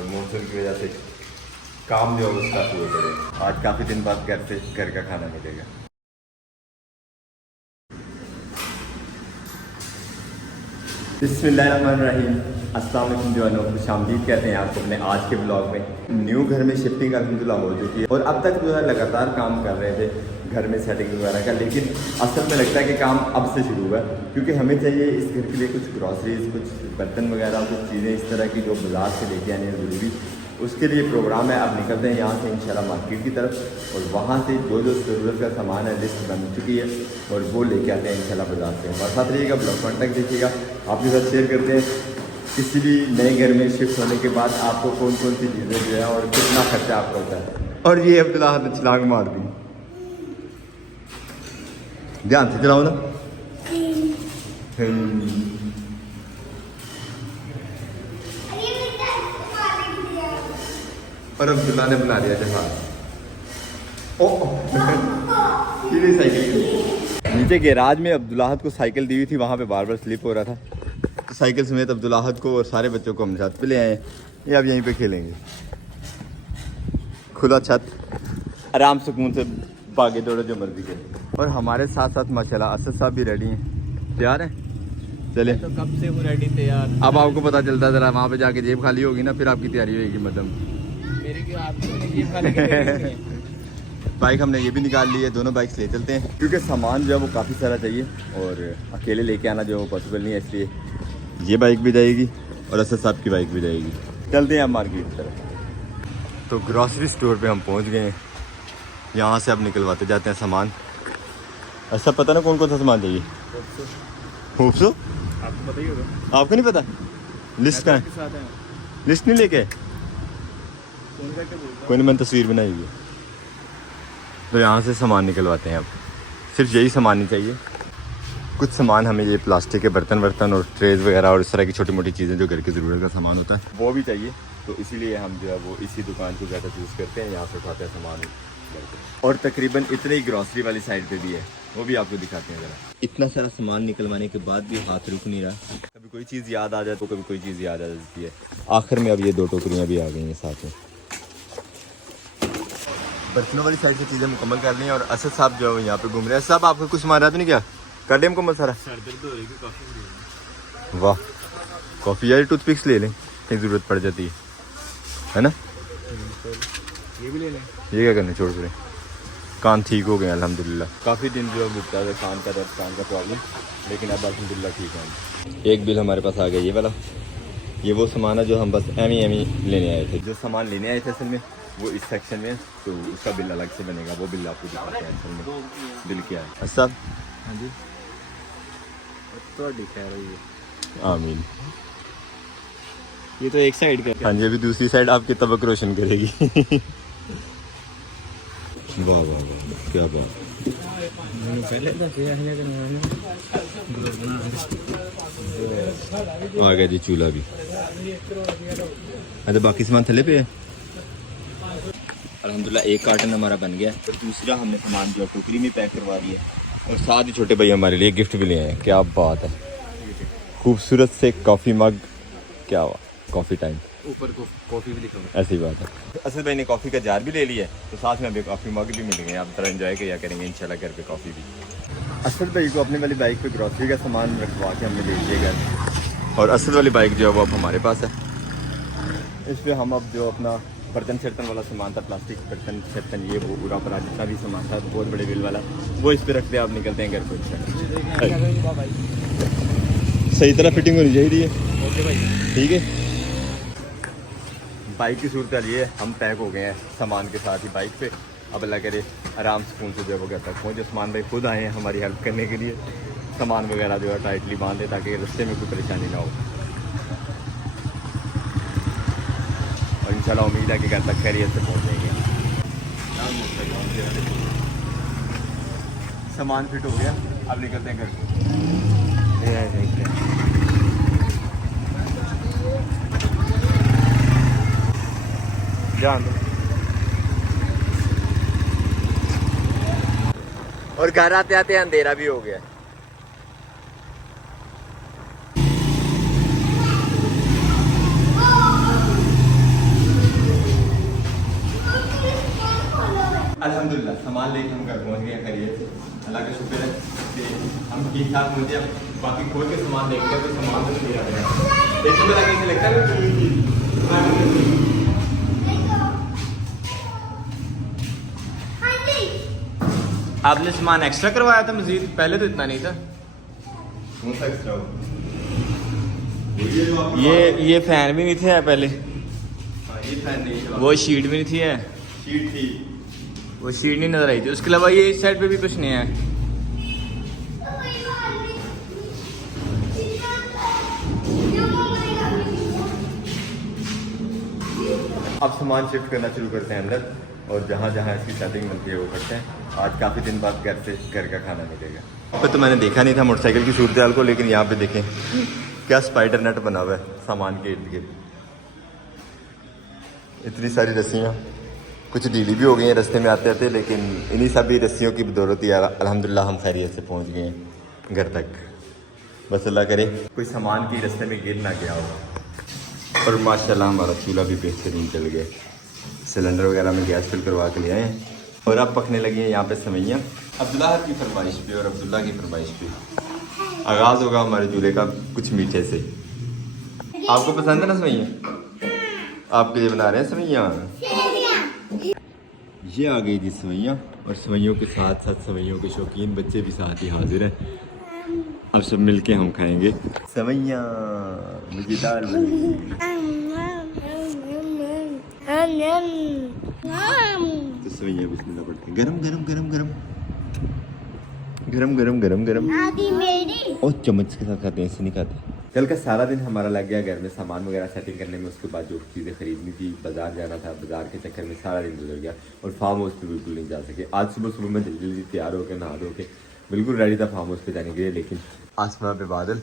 और मौसम की वजह से काम जो है उसका शुरू करें। आज काफ़ी दिन बाद घर का खाना मिलेगा। बिस्मिल्लाहिर्रहमानिर्रहीम, अस्सलाम वालेकुम जवानों, खुशामदीद कहते हैं आपको अपने आज के ब्लॉग में। न्यू घर में शिफ्टिंग अल्हम्दुलिल्लाह हो चुकी है और अब तक जो है लगातार काम कर रहे थे घर में सेटिंग वगैरह का, लेकिन असल में लगता है कि काम अब से शुरू हुआ है, क्योंकि हमें चाहिए इस घर के लिए कुछ ग्रॉसरीज, कुछ बर्तन वगैरह, कुछ चीज़ें इस तरह की जो बाज़ार से लेके आनी है ज़रूरी। उसके लिए प्रोग्राम है। अब निकलते हैं यहाँ से इंशाल्लाह मार्केट की तरफ और वहाँ से जो जो ज़रूरत का सामान है लिस्ट बन चुकी है और वो लेके आते हैं इंशाल्लाह बाज़ार से। हमारे साथ रहिएगा, ब्लॉग तक देखिएगा। आपके साथ शेयर करते हैं किसी भी नए घर में शिफ्ट होने के बाद आपको कौन कौन सी चीज़ें जो है और कितना खर्चा आपका होता है। और ये अब्दुल्ला ने छलांग मार दी। ध्यान से चलाओ ना। और अब्दुल्ला ने बना दिया जहाज। सीधे साइकिल नीचे गैराज में अब्दुल्लाहत को साइकिल दी हुई थी, वहाँ पे बार बार स्लिप हो रहा था, तो साइकिल समेत अब्दुल्लाहत को और सारे बच्चों को हम साथ पे ले आए। ये अब यहीं पे खेलेंगे, खुला छत, आराम सुकून से भागे दौड़े जो मर्जी के। और हमारे साथ साथ माशाल्लाह असद साहब भी रेडी हैं, तैयार हैं। चले तो कब से वो रेडी तैयार। अब आपको पता चलता है, ज़रा वहाँ पे जाके जेब खाली होगी ना, फिर आपकी तैयारी होगी। मतलब मेरी क्यों आपकी जेब खाली है। बाइक हमने ये भी निकाल ली है, दोनों बाइक्स ले चलते हैं, क्योंकि सामान जो है वो काफ़ी सारा चाहिए और अकेले लेके आना जो है वो पॉसिबल नहीं है, इसलिए ये बाइक भी जाएगी और असद साहब की बाइक भी जाएगी। चलते हैं हम मार्केट की तरफ। तो ग्रॉसरी स्टोर पे हम पहुंच गए हैं, यहाँ से अब निकलवाते जाते हैं सामान। ऐसा पता ना कौन कौन सा सामान चाहिए। होप सो आपको पता ही होगा। आपको नहीं पता? लिस्ट का है, लिस्ट नहीं लेके कोई नहीं, मैंने तस्वीर बनाई हुई है। तो यहाँ से सामान निकलवाते हैं। अब सिर्फ यही सामान नहीं चाहिए, कुछ सामान हमें ये प्लास्टिक के बर्तन और ट्रेज वगैरह और इस तरह की छोटी मोटी चीज़ें जो घर की ज़रूरत का सामान होता है वो भी चाहिए। तो इसीलिए हम जो है वो इसी दुकान को ज़्यादा चूज़ करते हैं, यहाँ से उठाते हैं सामान। और तकरीबन इतनी ही ग्रॉसरी वाली साइड पे भी है, वो भी आपको दिखाते हैं ज़रा। इतना सारा सामान निकलवाने के बाद भी हाथ रुक नहीं रहा, कभी कोई चीज़ याद आ जाए तो कभी कोई चीज़ याद आ जाती है। आखिर में अब ये 2 टोकरियाँ भी आ गई हैं साथ में। बर्तनों वाली साइड से चीज़ें मुकम्मल कर ली हैं और असद साहब जो है यहाँ पे घूम रहे हैं। साहब आपको कुछ मारा तो नहीं क्या? कर दे मुकम्मल सारा। वाह, कॉफ़ी यार, टूथपिक्स ले लें, कहीं ज़रूरत पड़ जाती है ना। ये भी ले लें। ये क्या करने, छोड़ दें। कान ठीक हो गए अल्हम्दुलिल्लाह। काफ़ी दिन जो है भुगता है कान का दर्द, कान का प्रॉब्लम, लेकिन अब अल्हम्दुलिल्लाह ठीक है। एक बिल हमारे पास आ गया ये वाला। ये वो सामान है जो हम बस एम ही लेने आए थे। जो सामान लेने आए थे असल में वो इस सेक्शन में, तो उसका बिल अलग से बनेगा, वो बिल आपको दिखाते हैं असल में बिल क्या है। अच्छा हाँ जी, तो दिखा रही है। आमीन। ये तो एक साइड का। हाँ जी, अभी दूसरी साइड आपकी तबक रोशन करेगी। वाह वाह वाह, क्या बात। पहले आ गया जी चूल्हा भी। अच्छा, बाकी सामान थले पे है। अल्हम्दुलिल्लाह एक कार्टन हमारा बन गया और दूसरा हमने सामान जो टोकरी में पैक करवा दिया और साथ ही छोटे भाई हमारे लिए गिफ्ट भी ले आए। क्या बात है, खूबसूरत से कॉफ़ी मग। क्या हुआ, कॉफ़ी टाइम, ऊपर को कॉफ़ी भी लिखा हुआ। ऐसी बात है। असद भाई ने कॉफ़ी का जार भी ले लिया है, तो साथ में अभी कॉफ़ी मग भी मिल गए। आप थोड़ा एंजॉय किया करेंगे इंशाल्लाह घर पे कॉफ़ी भी। असद भाई को अपने वाली बाइक पे ग्रॉसरी का सामान रखवा के हमने ले लिया घर, और असद वाली बाइक जो है वो अब हमारे पास है। इस पर हम अब जो अपना बर्तन शर्तन वाला सामान था, प्लास्टिक बर्तन शर्तन, ये वो पूरा परा जितना भी सामान था बहुत बड़े बिल वाला, वो इस पर रखते हैं। आप निकलते हैं घर को। सही तरह फिटिंग होनी चाहिए। ओके भाई, ठीक है। बाइक की सूरत ये है, हम पैक हो गए हैं सामान के साथ ही बाइक पे। अब अल्लाह करे आराम सुकून से जो है वो घर तक पहुँचे। उस्मान भाई खुद आए हैं हमारी हेल्प करने के लिए, सामान वगैरह जो है टाइटली बांधे ताकि रास्ते में कोई परेशानी ना हो। और इंशाल्लाह उम्मीद है कि घर तक खैरियत से पहुँच जाएंगे। सामान फिट हो गया, अब निकलते हैं घर को। ध्यान दो। और घर आते आते अंधेरा भी हो गया। अल्हम्दुलिल्लाह सामान लेके हम घर पहुंच गए खैरियत से। अल्लाह का शुक्र है कि हम ठीक ठाक पहुंचे। अब बाकी खोल के सामान देखते हैं, तो सामान तो नहीं आ रहा। देखो मेरा कैसे लगता है आपने सामान एक्स्ट्रा करवाया था मजीद, पहले तो इतना नहीं था। कौन सा एक्स्ट्रा हो? ये फैन भी नहीं थे पहले, हाँ, ये फैन नहीं था। वो शीट भी नहीं थी है, शीट थी, वो शीट नहीं नजर आई थी। उसके अलावा ये इस साइड पे भी कुछ नहीं है। अब सामान शिफ्ट करना शुरू करते हैं अंदर, और जहाँ जहाँ इसकी सेटिंग बनती है वो करते हैं। आज काफ़ी दिन बाद घर का खाना मिलेगा। तो मैंने देखा नहीं था मोटरसाइकिल की सूरत हाल को, लेकिन यहाँ पे देखें क्या स्पाइडर नेट बना हुआ है सामान के इर्द गिर्द। इतनी सारी रस्सियाँ, कुछ ढीली भी हो गई हैं रास्ते में आते आते, लेकिन इन्हीं सभी रस्सियों की बदौलत ही अल्हम्दुलिल्लाह हम खैरियत से पहुँच गए हैं घर तक। बस अल्लाह करे कोई सामान की रास्ते में गिर ना गया होगा। और माशाल्लाह हमारा चूल्हा भी बेहतरीन चल गया। सिलेंडर वगैरह में गैस फिल करवा के ले आए हैं, और अब पकने लगी हैं यहाँ पे सवैयाँ। अब्दुल्ला की फरमाइश पे और अब्दुल्ला की फरमाइश पे आगाज़ होगा हमारे चूल्हे का कुछ मीठे से। आपको पसंद है ना सवैयाँ? आपके लिए बना रहे हैं सवैयाँ। ये आ गई थी सवैयाँ, और सवैयों के साथ साथ सवैयों के शौकीन बच्चे भी साथ ही हाजिर हैं। अब सब मिलके हम खाएंगे सवैयाँ। मज़ेदार तो सवैयाँ बिस्मिल्लाह पड़ते हैं। गरम गरम गरम गरम गरम गरम गरम गरम। और चम्मच के साथ खाते हैं, ऐसे नहीं खाते। कल का सारा दिन हमारा लग गया घर में सामान वगैरह सेटिंग करने में। उसके बाद जो चीज़ें खरीदनी थी, बाजार जाना था, बाजार के चक्कर में सारा दिन गुजर गया, और फार्म हाउस पे बिल्कुल नहीं जा सके। आज सुबह सुबह में जल्दी जल्दी तैयार होकर नहा धो के बिल्कुल रेडी था फार्म हाउस पे जाने के लिए, लेकिन आसमान पे बादल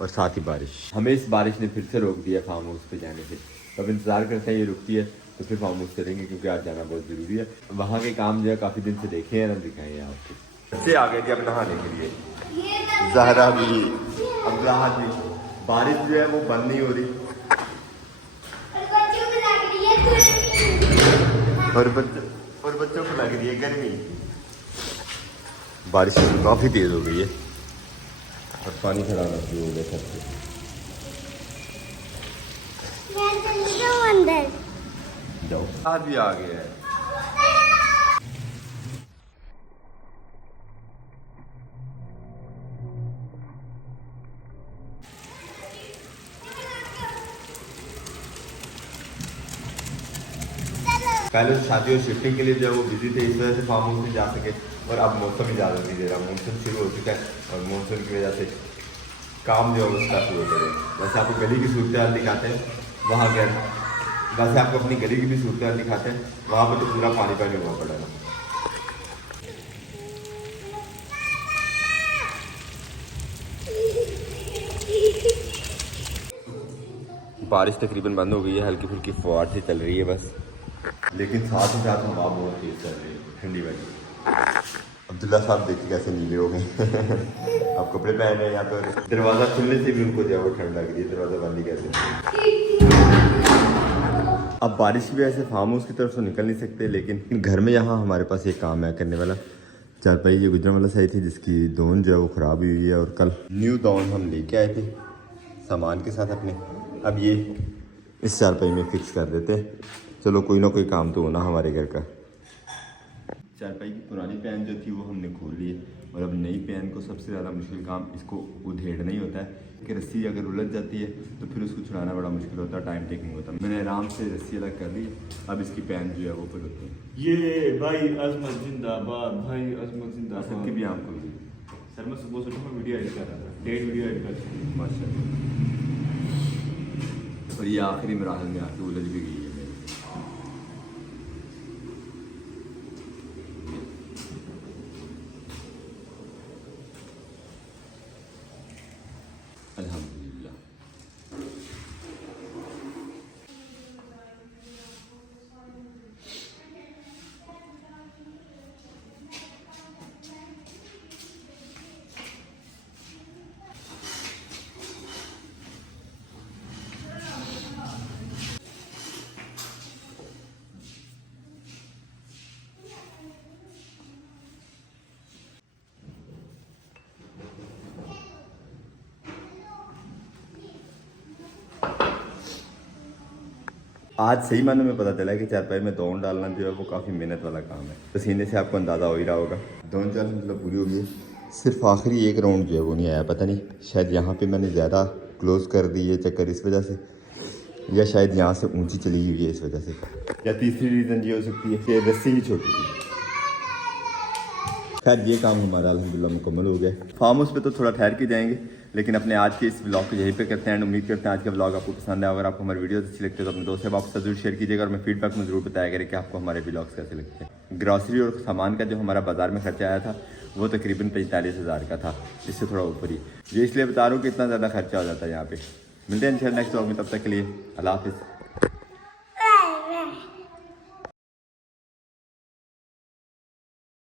और साथ ही बारिश। हमें इस बारिश ने फिर से रोक दिया फार्म हाउस पे जाने से। अब इंतज़ार करते हैं ये रुकती है तो फिर फार्म हाउस चलेंगे, क्योंकि आज जाना बहुत ज़रूरी है। वहाँ के काम जो है काफ़ी दिन से देखे हैं ना, दिखाए हैं आपको। बच्चे आ गए थे अब नहाने के लिए, ज़हरा भी, अब्दुल्ला भी। बारिश जो है वो बंद नहीं हो रही, और बच्चों को लग रही है गर्मी। बारिश काफ़ी तेज़ हो गई है, और पानी खड़ा होना शुरू हो गया छत पे। जाओ, आज भी आ गया है। पहले शादी और शिफ्टिंग के लिए जो है वो बिजी थे, इस वजह से फार्म हाउस में जा सके। और अब मौसम इजाज़त नहीं दे रहा, मानसून शुरू हो चुका है, और मानसून की वजह से काम जो है वो स्टार्ट हुए करे। वैसे आपको गली की सूरत हाल दिखाते हैं, वहाँ गए। वैसे आपको अपनी गली की भी सूरत हाल दिखाते हैं, वहाँ पर तो पूरा पानी पानी हुआ पड़ा है। बारिश तकरीबन बंद हो गई है, हल्की फुल्की फुहार से चल रही है बस, लेकिन साथ ही साथ हवा बहुत तेज चल रही है, ठंडी वाली। अब्दुल्ला साहब देखिए कैसे नीले हो गए। अब कपड़े पहन रहे हैं यहाँ पर। दरवाज़ा खुलने से भी उनको जो है वो ठंड लग रही है, दरवाज़ा बंद ही कैसे। अब बारिश की वजह से फार्म हाउस की तरफ से निकल नहीं सकते, लेकिन घर में यहाँ हमारे पास एक काम है करने वाला। चारपाई ये गुजरा वाला सही थी, जिसकी दोन जो है वो ख़राब हुई है, और कल न्यू दोन हम लेके आए थे सामान के साथ अपने। अब ये इस चारपाई में फिक्स कर देते हैं। चलो कोई ना कोई काम तो होना हमारे घर का। चारपाई की पुरानी पैन जो थी वो हमने खोल ली है, और अब नई पैन को सबसे ज़्यादा मुश्किल काम इसको उधेड़ना ही होता है कि रस्सी अगर उलझ जाती है तो फिर उसको छुड़ाना बड़ा मुश्किल होता है, टाइम टेकिंग होता है। मैंने आराम से रस्सी अलग कर ली, अब इसकी पैन जो है वो फिर होती है। ये भाई अजमत जिंदाबाद, भाई अजमत जिंदाबाद। सबकी भी आँख खुल गई। सर मैं सुबह सुबह में वीडियो एडिट कर रहा था, डेढ़ वीडियो एडिट कर रहा था। माशाल्लाह। और ये आखिरी मराहल में आके उलझ भी गई है मेरी। अल्हम्दुलिल्लाह। आज सही मानों में पता चला कि चारपाई में दौड़ डालना जो है वो काफ़ी मेहनत वाला काम है। पसीने से आपको अंदाज़ा हो ही रहा होगा। दौड़ जो मतलब पूरी हो गई, सिर्फ आखिरी एक राउंड जो है वो नहीं आया। पता नहीं शायद यहाँ पे मैंने ज़्यादा क्लोज कर दी है चक्कर इस वजह से, या शायद यहाँ से ऊंची चली हुई है इस वजह से, या तीसरी रीज़न ये हो सकती है कि रस्सी ही छोटी थी। खैर ये काम हमारा अल्हम्दुलिल्लाह मुकम्मल हो गया। फार्म हाउस पे तो थोड़ा ठहर के जाएंगे, लेकिन अपने आज के इस ब्लॉग को यहीं पे करते हैं। उम्मीद करते हैं आज का ब्लॉग आपको पसंद है। अगर आपको हमारी वीडियो अच्छी लगती है तो अपने दोस्तों से आपसे जरूर शेयर कीजिएगा और मैं फीडबैक में ज़रूर बताया करें कि आपको हमारे ब्लॉग्स कैसे लगते हैं। ग्रॉसरी और सामान का जो हमारा बाजार में खर्चा आया था वो तकरीबन 45,000 का था, इससे थोड़ा ऊपर ही। ये इसलिए बता रहा हूँ कि इतना ज़्यादा खर्चा हो जाता है यहाँ पे। मिलते हैं इंशाल्लाह नेक्स्ट ब्लॉग में, तब तक के लिए अल्लाह हाफिज़।